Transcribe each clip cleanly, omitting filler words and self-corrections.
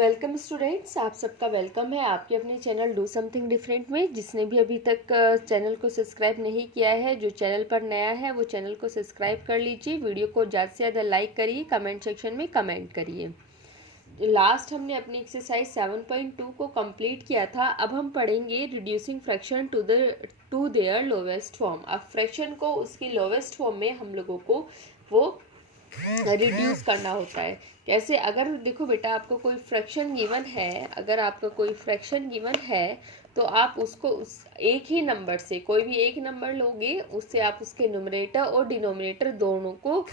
Welcome students, आप सबका welcome है आपके अपने चैनल डू समथिंग डिफरेंट में। जिसने भी अभी तक चैनल को सब्सक्राइब नहीं किया है, जो चैनल पर नया है वो चैनल को सब्सक्राइब कर लीजिए। वीडियो को ज़्यादा से ज़्यादा लाइक करिए, कमेंट सेक्शन में कमेंट करिए। लास्ट हमने अपनी एक्सरसाइज 7.2 को कंप्लीट किया था। अब हम पढ़ेंगे reducing fraction to their lowest form. अब फ्रैक्शन को उसकी लोवेस्ट फॉर्म में हम लोगों को वो रिड्यूस करना होता है। कैसे? अगर देखो बेटा, आपको कोई फ्रैक्शन गिवन है, अगर आपका कोई फ्रैक्शन गिवन है तो आप उसको उस एक ही नंबर से, कोई भी एक नंबर लोगे, उससे आप उसके न्यूमरेटर और डिनोमिनेटर दोनों को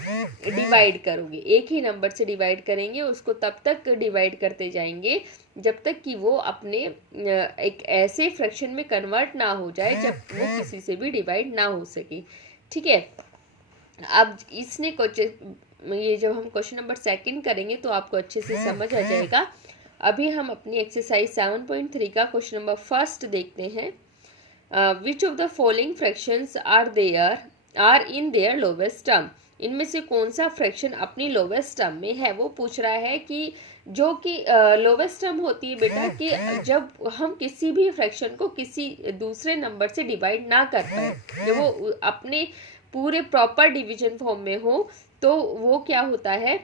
डिवाइड करोगे। एक ही नंबर से डिवाइड करेंगे, उसको तब तक डिवाइड करते जाएंगे जब तक कि वो अपने एक ऐसे फ्रैक्शन में कन्वर्ट ना हो जाए जब वो किसी से भी डिवाइड ना हो सके। ठीक है, अब इसने ये जब हम क्वेश्चन नंबर सेकंड करेंगे तो आपको अच्छे से समझ आ जाएगा। अभी हम अपनी एक्सरसाइज 7.3 का क्वेश्चन नंबर फर्स्ट देखते हैं। Which of the following fractions are in their lowest term. इनमें से कौन सा फ्रैक्शन अपनी लोवेस्ट टर्म में है, वो पूछ रहा है कि जो कि लोवेस्ट टर्म होती है बेटा कि जब हम किसी भी फ्रैक्शन को किसी दूसरे नंबर से डिवाइड ना कर पाए, जब वो अपने पूरे प्रॉपर डिवीजन फॉर्म में हो, तो वो क्या होता है,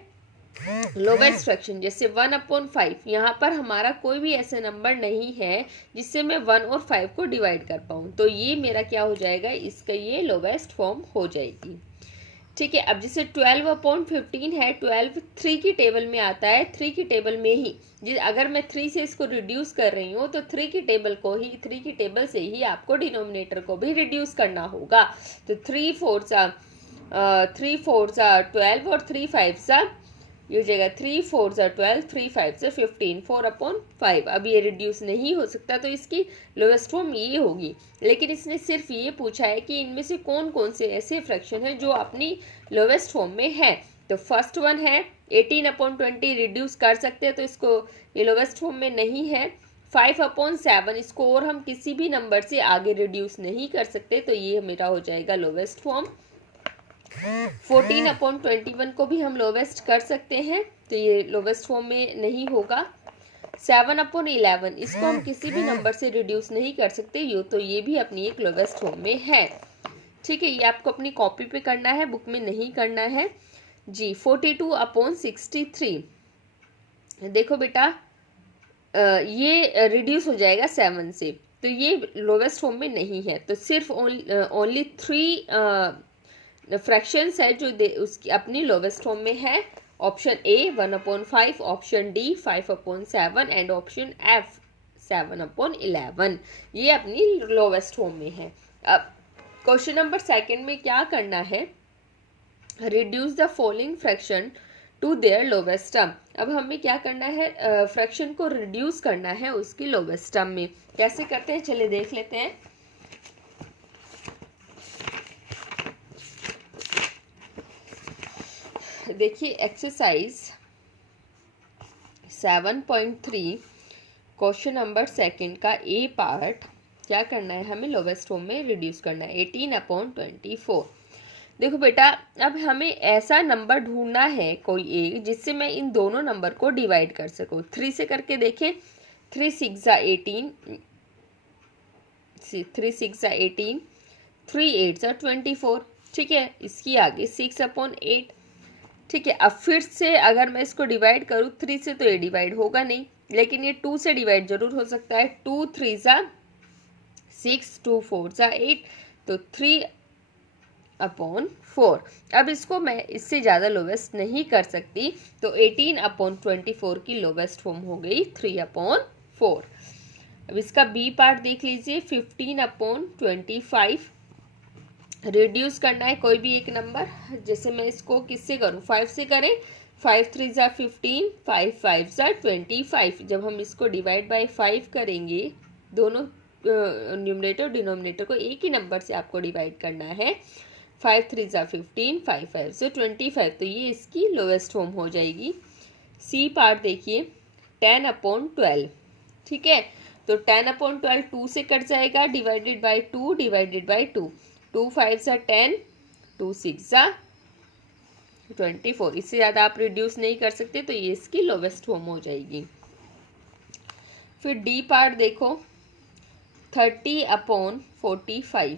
लोवेस्ट फ्रैक्शन। जैसे 1/5, यहाँ पर हमारा कोई भी ऐसा नंबर नहीं है जिससे मैं 1 और 5 को डिवाइड कर पाऊँ, तो ये मेरा क्या हो जाएगा, इसका ये लोवेस्ट फॉर्म हो जाएगी। ठीक है, अब जैसे 12/15 है, 12 3 की टेबल में आता है, 3 की टेबल में ही अगर मैं 3 से इसको रिड्यूस कर रही हूँ तो 3 की टेबल से ही आपको डिनोमिनेटर को भी रिड्यूस करना होगा। तो 3 4 12 और 3 5 ये हो जाएगा 3 4 12, 3 5 15, 4/5। अब ये रिड्यूस नहीं हो सकता तो इसकी लोवेस्ट फॉर्म ये होगी। लेकिन इसने सिर्फ ये पूछा है कि इनमें से कौन कौन से ऐसे फ्रैक्शन हैं जो अपनी लोवेस्ट फॉर्म में है। तो फर्स्ट वन है 18/20, रिड्यूस कर सकते हैं तो इसको ये लोवेस्ट फॉर्म में नहीं है। 5/7, इसको और हम किसी भी नंबर से आगे रिड्यूस नहीं कर सकते, तो ये मेरा हो जाएगा लोवेस्ट फॉर्म। 14/21 को भी हम लोवेस्ट कर सकते हैं, तो ये लोवेस्ट फॉर्म में नहीं होगा। 7/11, इसको हम किसी भी नंबर से रिड्यूस नहीं कर सकते, तो ये भी अपनी एक लोवेस्ट फॉर्म में है। ठीक है, ये आपको अपनी कॉपी पे करना है, बुक में नहीं करना है जी। 42/63, देखो बेटा ये रिड्यूस हो जाएगा 7 से, तो ये लोवेस्ट फॉर्म में नहीं है। तो सिर्फ ओनली 3 फ्रैक्शंस है जो उसकी अपनी लोवेस्ट फॉर्म में है। Option A 1/5, option D 5/7 and option F 7/11, ये अपनी लोवेस्ट फॉर्म में है। अब क्वेश्चन नंबर सेकंड में क्या करना है, reduce the following fraction to their lowest term. अब हमें क्या करना है, फ्रैक्शन को रिड्यूस करना है उसकी लोवेस्ट टर्म में। कैसे करते हैं, चलिए देख लेते हैं। देखिए एक्सरसाइज 7.3 क्वेश्चन नंबर सेकंड का ए पार्ट, क्या करना है, हमें लोवेस्ट फॉर्म में रिड्यूस करना है 18/24। देखो बेटा, अब हमें ऐसा नंबर ढूंढना है कोई एक जिससे मैं इन दोनों नंबर को डिवाइड कर सकूँ। 3 से करके देखें, 3 6 18, 3 6 18, 3 8 24। ठीक है, इसकी आगे 6/8। ठीक है, अब फिर से अगर मैं इसको डिवाइड करूँ 3 से तो ये डिवाइड होगा नहीं, लेकिन ये 2 से डिवाइड जरूर हो सकता है। 2 3 6, 2 4 8, तो 3/4। अब इसको मैं इससे ज़्यादा लोवेस्ट नहीं कर सकती, तो 18/24 की लोवेस्ट फॉर्म हो गई 3/4। अब इसका बी पार्ट देख लीजिए, 15/25, रिड्यूस करना है कोई भी एक नंबर। जैसे मैं इसको किससे करूँ, 5 से करें, 5 3 15, 5 5 25। जब हम इसको डिवाइड बाय 5 करेंगे, दोनों न्यूमरेटर डिनोमिनेटर को एक ही नंबर से आपको डिवाइड करना है। 5 3 15, 5 5 25, तो ये इसकी लोवेस्ट फॉर्म हो जाएगी। सी पार्ट देखिए, 10/12। ठीक है, तो 10/12 2 से कट जाएगा, डिवाइडेड बाय 2 डिवाइडेड बाय 2, 2 5 10, 2 6 24। इससे ज़्यादा आप रिड्यूस नहीं कर सकते, तो ये इसकी लोवेस्ट फॉर्म हो जाएगी। फिर डी पार्ट देखो 30/45,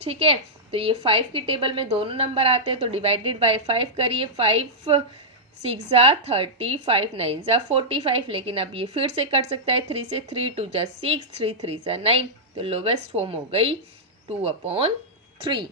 ठीक है। तो ये 5 की टेबल में दोनों नंबर आते हैं, तो डिवाइडेड बाय 5 करिए। 5 6 जा 30, 5 9 जा 45, लेकिन अब ये फिर से कट सकता है 3 से। 3 2 जा 6, 3 3 जा 9, तो लोवेस्ट फॉर्म हो गई 2/3,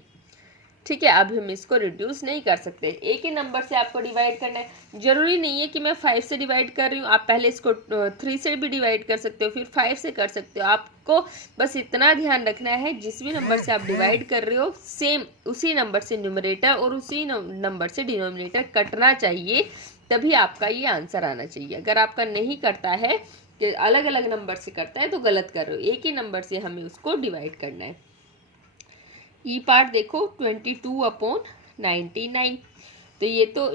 ठीक है। अब हम इसको रिड्यूस नहीं कर सकते, एक ही नंबर से आपको डिवाइड करना है। जरूरी नहीं है कि मैं 5 से डिवाइड कर रही हूँ, आप पहले इसको 3 से भी डिवाइड कर सकते हो, फिर 5 से कर सकते हो। आपको बस इतना ध्यान रखना है, जिस भी नंबर से आप डिवाइड कर रहे हो सेम उसी नंबर से न्यूमरेटर और उसी नंबर से डिनोमिनेटर कटना चाहिए, तभी आपका ये आंसर आना चाहिए। अगर आपका नहीं करता है कि अलग अलग नंबर से करता है, तो गलत कर रहे हो। एक ही नंबर से हमें उसको डिवाइड करना है। ई पार्ट देखो 22/99, तो ये तो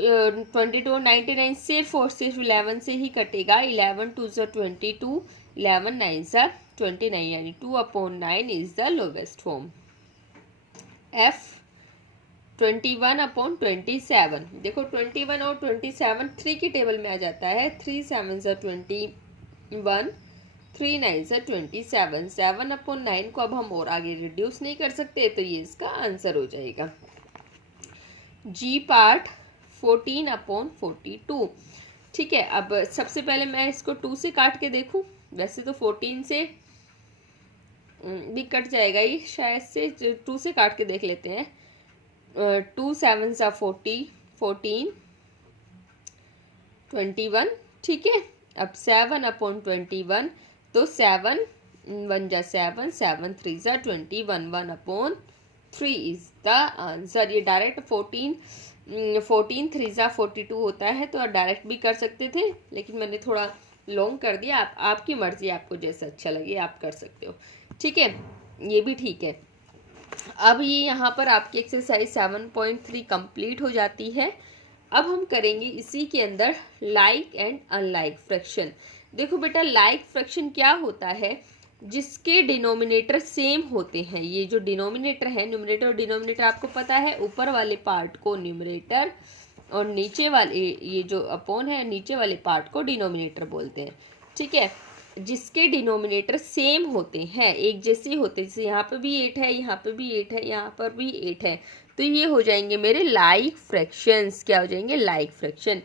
22/99 सिर्फ और सिर्फ 11 से ही कटेगा। 11 2 ज़ा 22, 11 9 ज़ा 29, यानी 2/9 is the lowest form. F 21/27, देखो 21 और 27 3 की टेबल में आ जाता है। 3 7 ज़ा 21, 3 9 ज़ा 27, 7/9 को अब हम और आगे रिड्यूस नहीं कर सकते, तो ये इसका आंसर हो जाएगा। जी पार्ट 14/42, ठीक है। अब सबसे पहले मैं इसको 2 से काट के देखूं, वैसे तो 14 से भी कट जाएगा ये शायद से, 2 से काट के देख लेते हैं। 2 7 ज़ा 40, 14 21, ठीक है। अब 7/21, तो 7 1 जा 7, 7 3 ज़ा 21, 1/3 इज द आंसर। ये डायरेक्ट 14 3 ज़ा 42 होता है, तो आप डायरेक्ट भी कर सकते थे, लेकिन मैंने थोड़ा लॉन्ग कर दिया। आपकी मर्जी, आपको जैसा अच्छा लगे आप कर सकते हो, ठीक है। ये भी ठीक है। अब ये यहाँ पर आपकी एक्सरसाइज 7.3 कंप्लीट हो जाती है। अब हम करेंगे इसी के अंदर लाइक एंड अनलाइक फ्रैक्शन। देखो बेटा, लाइक फ्रैक्शन क्या होता है, जिसके डिनोमिनेटर सेम होते हैं। ये जो डिनोमिनेटर है, न्यूमरेटर और डिनोमिनेटर आपको पता है, ऊपर वाले पार्ट को न्यूमरेटर और नीचे वाले, ये जो अपॉन है, नीचे वाले पार्ट को डिनोमिनेटर बोलते हैं, ठीक है। जिसके डिनोमिनेटर सेम होते हैं, एक जैसे होते हैं, जैसे यहाँ पे भी 8 है, यहाँ पे भी 8 है, यहाँ पर भी 8 है, तो ये हो जाएंगे मेरे लाइक फ्रैक्शंस। क्या हो जाएंगे? Like fraction.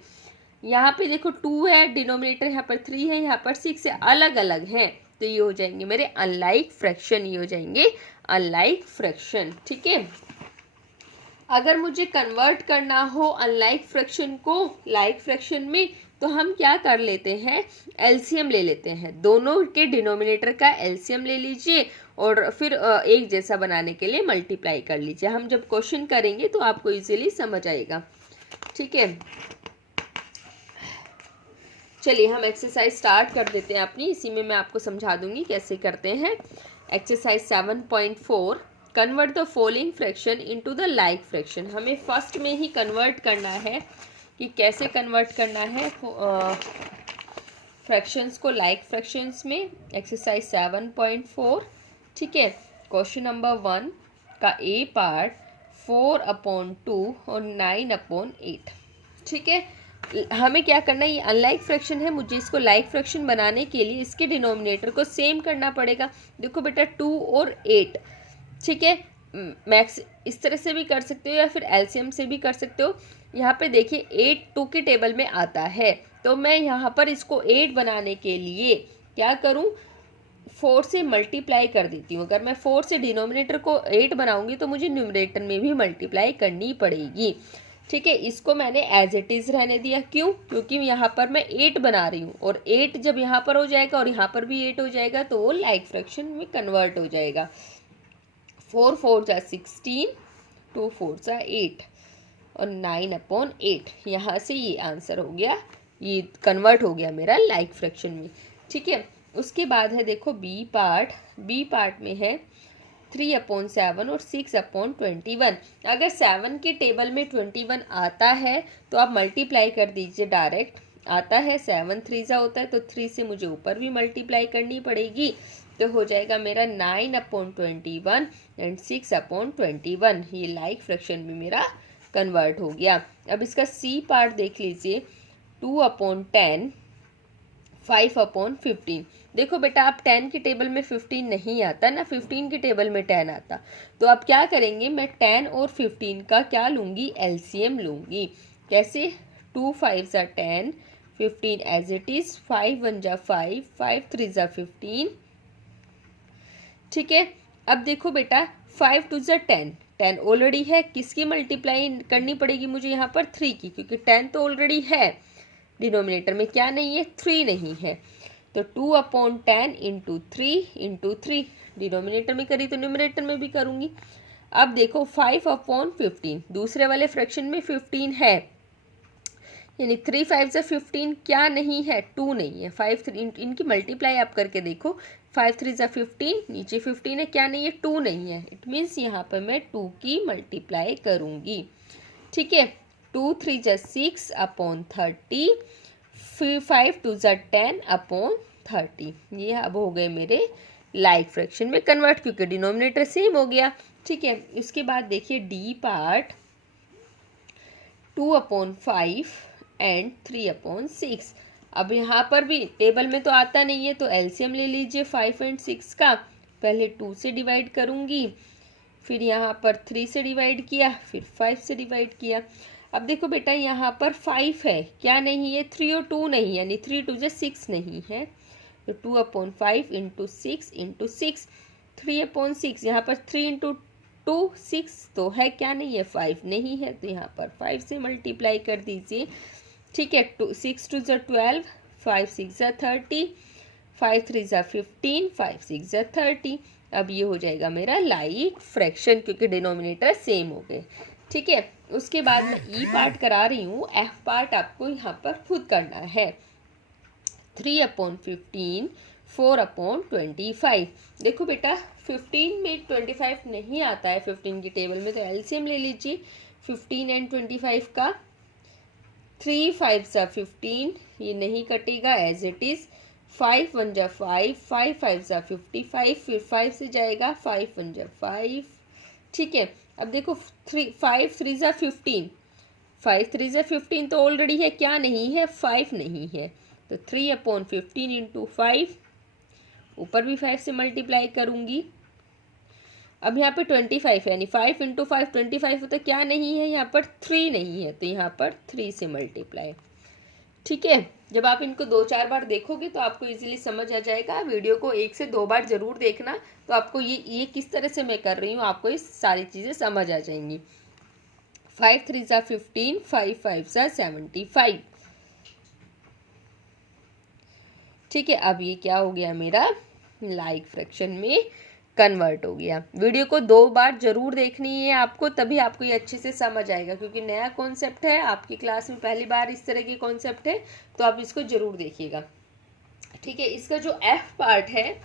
यहाँ पे देखो 2 है, डिनोमिनेटर यहाँ पर 3 है, यहाँ पर 6 है, अलग अलग हैं, तो ये हो जाएंगे मेरे अनलाइक फ्रैक्शन। ये हो जाएंगे अनलाइक फ्रैक्शन, ठीक है। अगर मुझे कन्वर्ट करना हो अनलाइक फ्रैक्शन को लाइक फ्रैक्शन में, तो हम क्या कर लेते हैं, एलसीएम ले लेते हैं। दोनों के डिनोमिनेटर का एलसीएम ले लीजिए और फिर एक जैसा बनाने के लिए मल्टीप्लाई कर लीजिए। हम जब क्वेश्चन करेंगे तो आपको इजीली समझ आएगा, ठीक है। चलिए हम एक्सरसाइज स्टार्ट कर देते हैं अपनी। इसी में मैं आपको समझा दूंगी कैसे करते हैं। Exercise 7.4, convert the following fraction into the like fraction. हमें फर्स्ट में ही कन्वर्ट करना है कि कैसे कन्वर्ट करना है फ्रैक्शंस को लाइक फ्रैक्शंस में। एक्सरसाइज 7.4, ठीक है। क्वेश्चन नंबर 1 का ए पार्ट 4/2 और 9/8, ठीक है। हमें क्या करना है, ये अनलाइक फ्रैक्शन है, मुझे इसको लाइक फ्रैक्शन बनाने के लिए इसके डिनोमिनेटर को सेम करना पड़ेगा। देखो बेटा 2 और 8, ठीक है। मैक्स इस तरह से भी कर सकते हो या फिर एलसीएम से भी कर सकते हो। यहाँ पे देखिए 8 2 की टेबल में आता है, तो मैं यहाँ पर इसको 8 बनाने के लिए क्या करूँ, 4 से मल्टीप्लाई कर देती हूँ। अगर मैं 4 से डिनोमिनेटर को 8 बनाऊंगी तो मुझे न्यूमरेटर में भी मल्टीप्लाई करनी पड़ेगी, ठीक है। इसको मैंने एज इट इज़ रहने दिया, क्यों? क्योंकि यहाँ पर मैं 8 बना रही हूँ और 8 जब यहाँ पर हो जाएगा और यहाँ पर भी 8 हो जाएगा तो वो लाइक फ्रैक्शन में कन्वर्ट हो जाएगा। 4 4 जा 16, 2 4 जा 8 और 9/8, यहाँ से ये आंसर हो गया, ये कन्वर्ट हो गया मेरा लाइक फ्रैक्शन में, ठीक है। उसके बाद है देखो बी पार्ट में है 3/7 और 6/21। अगर 7 के टेबल में 21 आता है तो आप मल्टीप्लाई कर दीजिए, डायरेक्ट आता है 7 3 होता है, तो 3 से मुझे ऊपर भी मल्टीप्लाई करनी पड़ेगी, तो हो जाएगा मेरा 9/21 एंड 6/21। ये लाइक फ्रैक्शन में मेरा कन्वर्ट हो गया। अब इसका सी पार्ट देख लीजिए, 2/10, 5/15। देखो बेटा, आप 10 की टेबल में 15 नहीं आता ना, 15 की टेबल में 10 आता। तो आप क्या करेंगे, मैं 10 और 15 का क्या लूँगी, एलसीएम लूँगी। कैसे, 2 5 are 10, 15 एज इट इज़, 5 1 जा 5, 5 3 जा 15। ठीक है, अब देखो बेटा, 5 2 जा 10, 10 ऑलरेडी है, किसकी मल्टीप्लाई करनी पड़ेगी मुझे यहाँ पर, 3 की, क्योंकि 10 तो ऑलरेडी है। डिनोमिनेटर में क्या नहीं है, 3 नहीं है। तो 2/10 इंटू 3 डिनोमिनेटर में करी तो न्यूमरेटर में भी करूँगी। अब देखो 5/15, दूसरे वाले फ्रैक्शन में 15 है, यानी 3 5 से 15 क्या नहीं है, 2 नहीं है। 5 3 इनकी मल्टीप्लाई आप करके देखो, 5 3 से 15, नीचे 15 है, क्या नहीं है, 2 नहीं है। इट मीन्स यहाँ पर मैं 2 की मल्टीप्लाई करूँगी। ठीक है, 2 3 जा 6/30, फिर 5 2 जा 10/30। ये अब हो गए मेरे लाइक फ्रैक्शन में कन्वर्ट, क्योंकि डिनोमिनेटर सेम हो गया। ठीक है, उसके बाद देखिए डी पार्ट, 2/5 एंड 3/6। अब यहाँ पर भी टेबल में तो आता नहीं है, तो एलसीएम ले लीजिए 5 और 6 का। पहले 2 से डिवाइड करूँगी, फिर यहाँ पर 3 से डिवाइड किया, फिर 5 से डिवाइड किया। अब देखो बेटा, यहाँ पर 5 है, क्या नहीं है, 3 और 2 नहीं, यानी 3 2 जा 6 नहीं है। तो 2/5 इंटू 6 इंटू 6, 3/6। यहाँ पर 3 इंटू 2 6 तो है, क्या नहीं है, 5 नहीं है। तो यहाँ पर 5 से मल्टीप्लाई कर दीजिए। ठीक है, 6 2 जा 12, 5 6 जा 30, 5 3 जा 15, 5 6 जा 30। अब ये हो जाएगा मेरा लाइक फ्रैक्शन, क्योंकि डिनोमिनेटर सेम हो गए। ठीक है, उसके बाद मैं ई पार्ट करा रही हूँ, एफ पार्ट आपको यहाँ पर खुद करना है। 3/15, 4/25। देखो बेटा, 15 में 25 नहीं आता है 15 की टेबल में, तो एलसीएम ले लीजिए 15 एंड 25 का। 3 5 जा 15, ये नहीं कटेगा, एज इट इज़। 5 1 जा 5, 5 5 जा 55, फिर 5 से जाएगा, 5 1 जा 5। ठीक है, अब देखो 5 3 जा 15, 5 3 जा 15 तो ऑलरेडी है, क्या नहीं है, 5 नहीं है। तो 3/15 इंटू 5, ऊपर भी 5 से मल्टीप्लाई करूँगी। अब यहाँ पे 25 है, यानी 5 इंटू 5 25 होता, क्या नहीं है, यहाँ पर 3 नहीं है, तो यहाँ पर 3 से मल्टीप्लाई। ठीक है, जब आप इनको 2-4 बार देखोगे तो आपको इजीली समझ आ जाएगा। वीडियो को 1 से 2 बार ज़रूर देखना, तो आपको ये किस तरह से मैं कर रही हूँ, आपको ये सारी चीज़ें समझ आ जाएंगी। 5 3 जा 15, 5 5 जा 75। ठीक है, अब ये क्या हो गया मेरा, लाइक फ्रैक्शन में कन्वर्ट हो गया। वीडियो को 2 बार जरूर देखनी है आपको, तभी आपको ये अच्छे से समझ आएगा, क्योंकि नया कॉन्सेप्ट है, आपकी क्लास में पहली बार इस तरह की कॉन्सेप्ट है, तो आप इसको जरूर देखिएगा। ठीक है, इसका जो एफ पार्ट है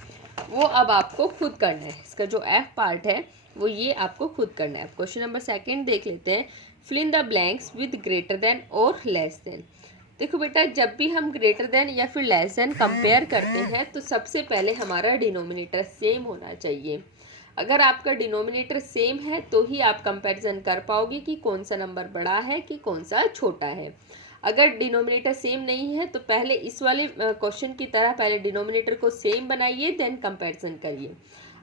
वो अब आपको खुद करना है। इसका जो एफ पार्ट है वो ये आपको खुद करना है। क्वेश्चन नंबर 2 देख लेते हैं। Fill in the blanks with greater than और लेस देन। देखो बेटा, जब भी हम ग्रेटर देन या फिर लेस देन कंपेयर करते हैं तो सबसे पहले हमारा डिनोमिनेटर सेम होना चाहिए। अगर आपका डिनोमिनेटर सेम है तो ही आप कंपैरिजन कर पाओगे कि कौन सा नंबर बड़ा है कि कौन सा छोटा है। अगर डिनोमिनेटर सेम नहीं है तो पहले इस वाले क्वेश्चन की तरह पहले डिनोमिनेटर को सेम बनाइए, देन कंपैरिजन करिए।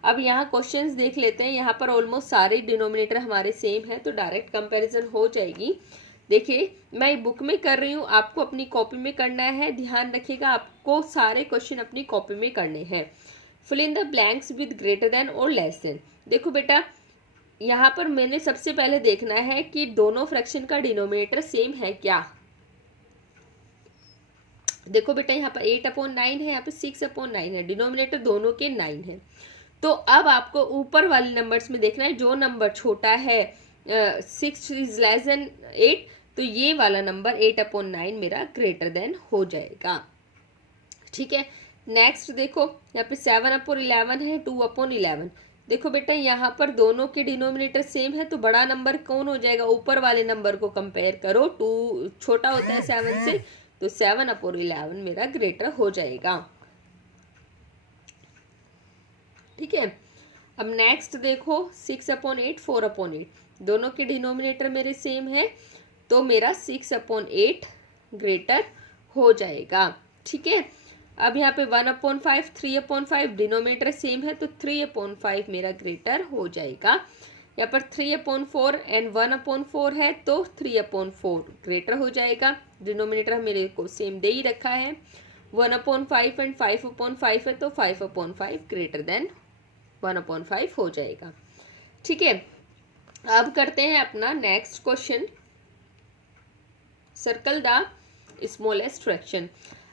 अब यहाँ क्वेश्चंस देख लेते हैं। यहाँ पर ऑलमोस्ट सारे डिनोमिनेटर हमारे सेम है, तो डायरेक्ट कंपैरिजन हो जाएगी। देखिए, मैं बुक में कर रही हूँ, आपको अपनी कॉपी में करना है। ध्यान रखिएगा, आपको सारे क्वेश्चन अपनी कॉपी में करने हैं। Fill in the blanks with greater than और लेस देन। देखो बेटा, यहाँ पर मैंने सबसे पहले देखना है कि दोनों फ्रैक्शन का डिनोमिनेटर सेम है क्या। देखो बेटा, यहाँ पर 8/9 है, यहाँ पे 6/9 है, डिनोमिनेटर दोनों के 9 है। तो अब आपको ऊपर वाले नंबर्स में देखना है, जो नंबर छोटा है 6 इज लेस देन 8, तो ये वाला नंबर 8/9 मेरा ग्रेटर देन हो जाएगा। ठीक है, नेक्स्ट देखो, यहाँ पे 7/11 है, 2/11। देखो बेटा, यहाँ पर दोनों के डिनोमिनेटर सेम है, तो बड़ा नंबर कौन हो जाएगा, ऊपर वाले नंबर को कंपेयर करो। 2 छोटा होता है 7 से, तो 7/11 मेरा ग्रेटर हो जाएगा। ठीक है, अब नेक्स्ट देखो, 6/8, 4/8, दोनों के डिनोमिनेटर मेरे सेम है, तो मेरा 6/8 ग्रेटर हो जाएगा। ठीक है, अब यहाँ पे 1/5, 3/5, डिनोमिनेटर सेम है तो 3/5 मेरा ग्रेटर हो जाएगा। यहाँ पर 3/4 एंड 1/4 है तो 3/4 ग्रेटर हो जाएगा। डिनोमिनेटर मेरे को सेम दे ही रखा है। 1/5 एंड 5/5 है तो 5/5 ग्रेटर देन 1/5 हो जाएगा। ठीक है, अब करते हैं अपना next question. Circle the smallest fraction.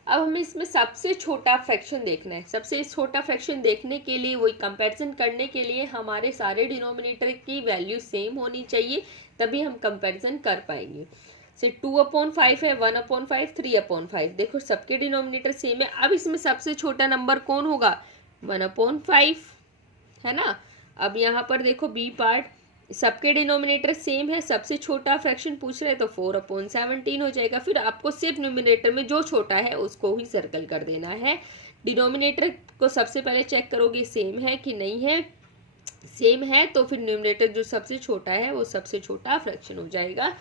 अब हमें इसमें सबसे छोटा फ्रैक्शन देखना है। सबसे छोटा फ्रैक्शन देखने के लिए, वही कंपैरिजन करने के लिए हमारे सारे डिनोमिनेटर की वैल्यू सेम होनी चाहिए, तभी हम कंपैरिजन कर पाएंगे। से 2/5 है, 1/5, 3/5। देखो सबके डिनोमिनेटर सेम है। अब इसमें सबसे छोटा नंबर कौन होगा? 1/5 है ना। अब यहाँ पर देखो बी पार्ट, सबके डिनोमिनेटर सेम है, सबसे छोटा फ्रैक्शन पूछ रहे हैं तो 4/17 हो जाएगा। फिर आपको सिर्फ न्यूमिनेटर में जो छोटा है उसको ही सर्कल कर देना है। डिनोमिनेटर को सबसे पहले चेक करोगे सेम है कि नहीं है। सेम है तो फिर न्यूमिनेटर जो सबसे छोटा है वो सबसे छोटा फ्रैक्शन हो जाएगा।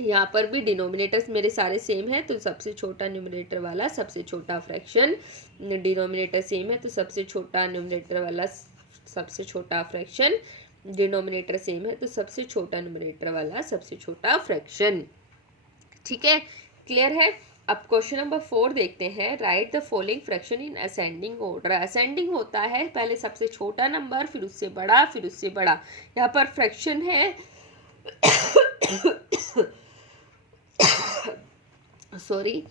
यहाँ पर भी डिनोमिनेटर्स मेरे सारे सेम है तो सबसे छोटा न्यूमिनेटर वाला सबसे छोटा फ्रैक्शन। डिनोमिनेटर सेम है तो सबसे छोटा न्यूमिनेटर वाला सबसे छोटा फ्रैक्शन। डिनोमिनेटर सेम है तो सबसे छोटा न्यूमिनेटर वाला सबसे छोटा फ्रैक्शन। ठीक है, क्लियर है। अब क्वेश्चन नंबर 4 देखते हैं। Right the following fraction in ascending order. Ascending होता है पहले सबसे छोटा नंबर, फिर उससे बड़ा, फिर उससे बड़ा। यहाँ पर फ्रैक्शन है सॉरी,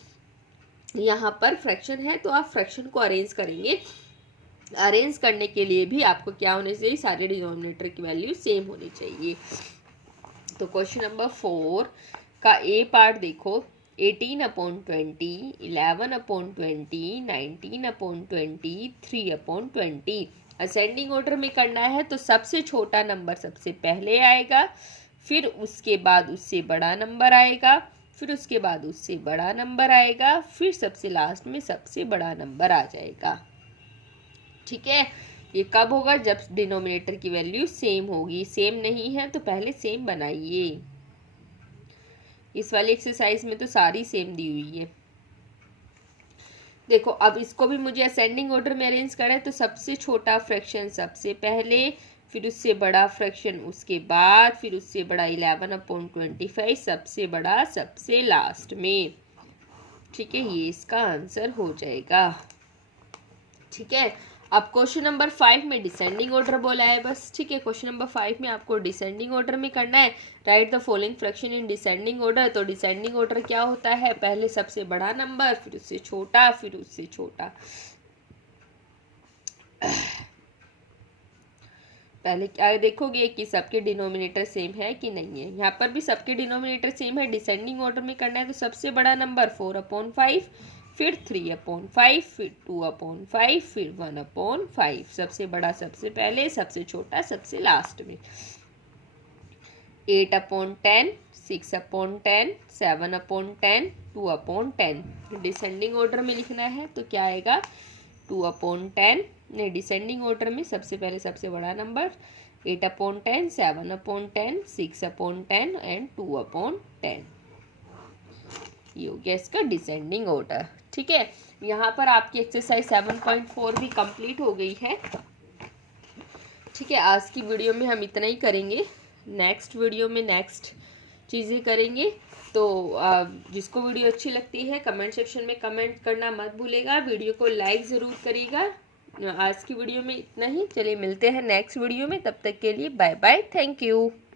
यहाँ पर फ्रैक्शन है तो आप फ्रैक्शन को अरेंज करेंगे। अरेंज करने के लिए भी आपको क्या होना चाहिए? सारे डिनोमिनेटर की वैल्यू सेम होनी चाहिए। तो क्वेश्चन नंबर 4 का ए पार्ट देखो। 18/20, 11/20, 19/20, 3/20। असेंडिंग ऑर्डर में करना है तो सबसे छोटा नंबर सबसे पहले आएगा, फिर उसके बाद उससे बड़ा नंबर आएगा, फिर उसके बाद उससे बड़ा नंबर आएगा, फिर सबसे लास्ट में सबसे बड़ा नंबर आ जाएगा। ठीक है, ये कब होगा? जब डिनोमिनेटर की वैल्यू सेम होगी। सेम नहीं है तो पहले सेम बनाइए। इस वाली एक्सरसाइज में तो सारी सेम दी हुई है। देखो अब इसको भी मुझे असेंडिंग ऑर्डर में अरेंज करना है तो सबसे छोटा फ्रैक्शन सबसे पहले, फिर उससे बड़ा फ्रैक्शन उसके बाद, फिर उससे बड़ा 11/25, सबसे बड़ा सबसे लास्ट में। ठीक है, ये इसका आंसर हो जाएगा। ठीक है, अब क्वेश्चन नंबर 5 में डिसेंडिंग ऑर्डर बोला है बस। ठीक है, क्वेश्चन नंबर 5 में आपको डिसेंडिंग ऑर्डर में करना है। Right the following fraction in descending order. तो डिसेंडिंग ऑर्डर क्या होता है? पहले सबसे बड़ा नंबर, फिर उससे छोटा, फिर उससे छोटा। पहले क्या देखोगे कि सबके डिनोमिनेटर सेम है कि नहीं है। यहाँ पर भी सबके डिनोमिनेटर सेम है। डिसेंडिंग ऑर्डर में करना है तो सबसे बड़ा नंबर 4/5, फिर 3/5, फिर 2/5, फिर 1/5। सबसे बड़ा सबसे पहले, सबसे छोटा सबसे लास्ट में। 8/10, 6/10, 7/10, 2/10। डिसेंडिंग ऑर्डर में लिखना है तो क्या आएगा? 2/10। नहीं, डिसेंडिंग ऑर्डर में सबसे पहले सबसे बड़ा नंबर 8/10, 7/10, 6/10 एंड 2/10। ये हो गया इसका डिसेंडिंग ऑर्डर। ठीक है, यहाँ पर आपकी एक्सरसाइज 7.4 भी कंप्लीट हो गई है। ठीक है, आज की वीडियो में हम इतना ही करेंगे। नेक्स्ट वीडियो में नेक्स्ट चीज़ें करेंगे। तो जिसको वीडियो अच्छी लगती है कमेंट सेक्शन में कमेंट करना मत भूलेगा। वीडियो को लाइक ज़रूर करिएगा। आज की वीडियो में इतना ही। चलिए मिलते हैं नेक्स्ट वीडियो में, तब तक के लिए बाय बाय, थैंक यू।